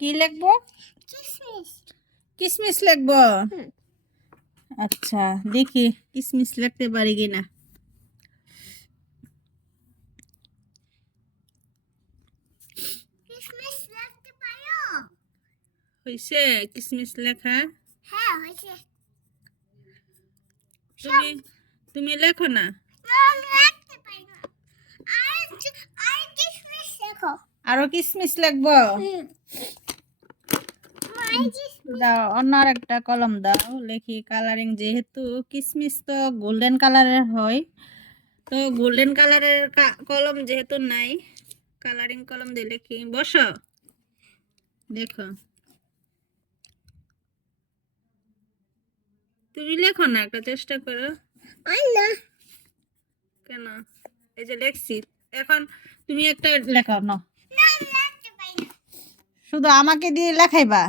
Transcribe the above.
কি লিখবো? কিসমিস লিখবো। আচ্ছা দেখি কিসমিস লিখতে পারি কিনা। হইছে কিসমিস লেখা? হ্যাঁ হয়েছে। তুমি তুমি লেখো না? আরো কিসমিস লিখবো? দাও অন্য আরেকটা কলম দাও, লেখি কালারিং। যেহেতু কিসমিস তো গোল্ডেন কালারের হয়, তো গোল্ডেন কালারের কলম যেহেতু নাই, কালারিং কলম দিয়ে লেখি। বসো, দেখো। তুমি লেখো না, একটা চেষ্টা করো। কেন? এই যে লেখছি, এখন তুমি একটা লেখো না, শুধু আমাকে দিয়ে লেখাইবা।